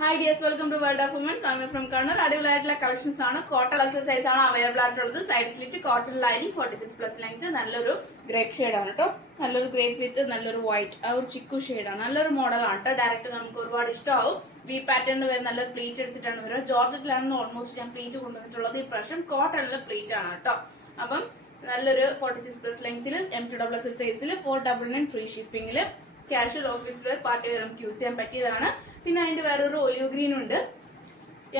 Hi dears, welcome to World of Women. I am from Kannur. അടിപൊളിയായിട്ടുള്ള collections ആണ്. Cotton XL size ആണ് available ആയിട്ടുള്ളത്. Side slit cotton lining 46+ length. നല്ലൊരു grape shade ആണ് കേട്ടോ. നല്ലൊരു ഗ്രേപ്പ് വിത്ത് നല്ലൊരു വൈറ്റ് ആ ഒരു ചിക്കു ഷെയ്ഡ് ആണ്. നല്ലൊരു മോഡലാണ് കേട്ടോ. ഡയറക്റ്റ് നമുക്ക് ഒരുപാട് ഇഷ്ടമാവും. വി പാറ്റേൺ വരുന്ന നല്ലൊരു പ്ലീറ്റ് എടുത്തിട്ടാണ് വരിക. ജോർജറ്റിലാണ് ഓൾമോസ്റ്റ് ഞാൻ പ്ലീറ്റ് കൊണ്ടുവന്നിട്ടുള്ളത്. ഈ പ്രാവശ്യം കോട്ടണിലെ പ്ലീറ്റ് ആണ് കേട്ടോ. അപ്പം നല്ലൊരു 46+ ലെങ്ത്തിൽ M2XX സൈസിൽ 499 ഫ്രീ ഷിപ്പിംഗിൽ casual office wear party wear നമുക്ക് യൂസ് ചെയ്യാൻ പറ്റിയതാണ്. പിന്നെ അതിന്റെ വേറൊരു ഒലിവ് ഗ്രീൻ ഉണ്ട്.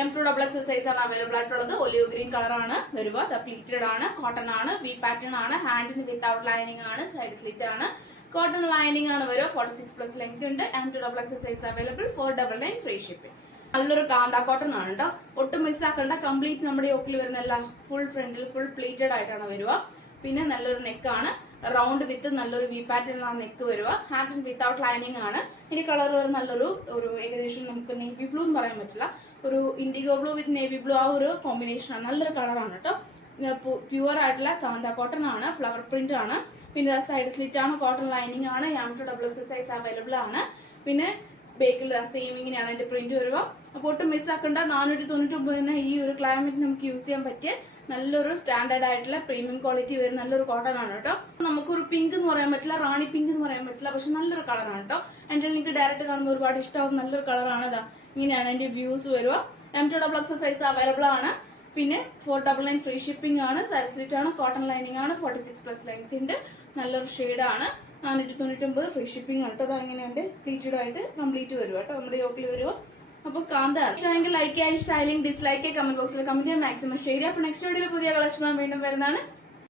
M2XX സൈസ് ആണ് അവൈലബിൾ ആയിട്ടുള്ളത്. ഒലിവ് ഗ്രീൻ കളറാണ് വരിക. പ്ലീറ്റഡ് ആണ്, കോട്ടൺ ആണ്, വി പാറ്റേൺ ആണ്, ഹാൻഡിന് വിത്തൗട്ട് ലൈനിങ് ആണ്, സൈഡ് സ്ലിറ്റ് ആണ്, കോട്ടൺ ലൈനിങ് ആണ് വരിക. 46+ ലെങ്ത് ഉണ്ട്. M2XX size available. 499 free shipping. നല്ലൊരു കാന്ത കോട്ടൺ ആണ് കേട്ടോ. ഒട്ടും മിസ്സാക്കണ്ട. കംപ്ലീറ്റ് നമ്മുടെ യോക്കിൽ വരുന്ന എല്ലാ ഫുൾ ഫ്രണ്ടിൽ ഫുൾ പ്ലീറ്റഡ് ആയിട്ടാണ് വരിക. പിന്നെ നല്ലൊരു നെക്കാണ്, റൗണ്ട് വിത്ത് നല്ലൊരു വി പാറ്റേണിലാണ് നെക്ക് വരിക. ഹാൻഡ് വിത്തൗട്ട് ലൈനിങ് ആണ്. ഇനി കളർ ഒരു നല്ലൊരു ഏകദേശം നമുക്ക് നേവി ബ്ലൂ എന്ന് പറയാൻ പറ്റില്ല, ഒരു ഇൻഡിഗോ ബ്ലൂ വിത്ത് നേവി ബ്ലൂ ആ ഒരു കോമ്പിനേഷൻ ആണ്. നല്ലൊരു കളറാണ് കേട്ടോ. പ്യുവർ ആയിട്ടുള്ള കാന്ത കോട്ടൺ ആണ്, ഫ്ലവർ പ്രിന്റ് ആണ്. പിന്നെ സൈഡ് സ്ലിറ്റ് ആണ്, കോട്ടൺ ലൈനിങ് ആണ്. M2XX സൈസ് അവൈലബിൾ ആണ്. പിന്നെ ബേക്കിൽ സെയിം ഇങ്ങനെയാണ് അതിന്റെ പ്രിന്റ് വരിക. അപ്പോൾ ഒട്ടും മിസ്സാക്കണ്ട. 499 ഈ ഒരു ക്ലൈമറ്റ് നമുക്ക് യൂസ് ചെയ്യാൻ പറ്റിയ നല്ലൊരു സ്റ്റാൻഡേർഡ് ആയിട്ടുള്ള പ്രീമിയം ക്വാളിറ്റി വരുന്ന നല്ലൊരു കോട്ടൺ ആണ് കേട്ടോ. നമുക്കൊരു പിങ്ക് എന്ന് പറയാൻ പറ്റില്ല, റാണി പിങ്ക് എന്ന് പറയാൻ പറ്റില്ല, പക്ഷെ നല്ലൊരു കളറാണ് കേട്ടോ. എൻ്റെ നിങ്ങൾക്ക് ഡയറക്റ്റ് കാണുമ്പോൾ ഒരുപാട് ഇഷ്ടമാവും. നല്ലൊരു കളറാണ്. ഇതാ ഇങ്ങനെയാണ് അതിന്റെ വ്യൂസ് വരിക. M2XX സൈസ് അവൈലബിൾ ആണ്. പിന്നെ 499 ഫ്രീ ഷിപ്പിംഗ് ആണ്. സൈഡ് സ്ലിറ്റ് ആണ്, കോട്ടൺ ലൈനിങ് ആണ്, 46+ ലെങ്ത് ഉണ്ട്. നല്ലൊരു ഷെയ്ഡ് ആണ്. 499 ഫ്രീ ഷിപ്പിംഗ് ആണ് കേട്ടോ. അതങ്ങനെയുണ്ട് പ്ലീറ്റഡ് ആയിട്ട് കംപ്ലീറ്റ് വരും കേട്ടോ. നമ്മുടെ യോക്കിൽ വരുമോ. അപ്പോൾ കാന്താണ്. ഇഷ്ടമെങ്കിൽ ലൈക്ക് ആയി, സ്റ്റൈലിംഗ് ഡിസ്ലൈക്ക് കമന്റ് ബോക്സിൽ കമന്റ് ചെയ്യാൻ മാക്സിമം ഷെയർ. അപ്പോൾ നെക്സ്റ്റ് വീഡിയോയിൽ പുതിയ കളക്ഷൻ വീണ്ടും വരുന്നതാണ്.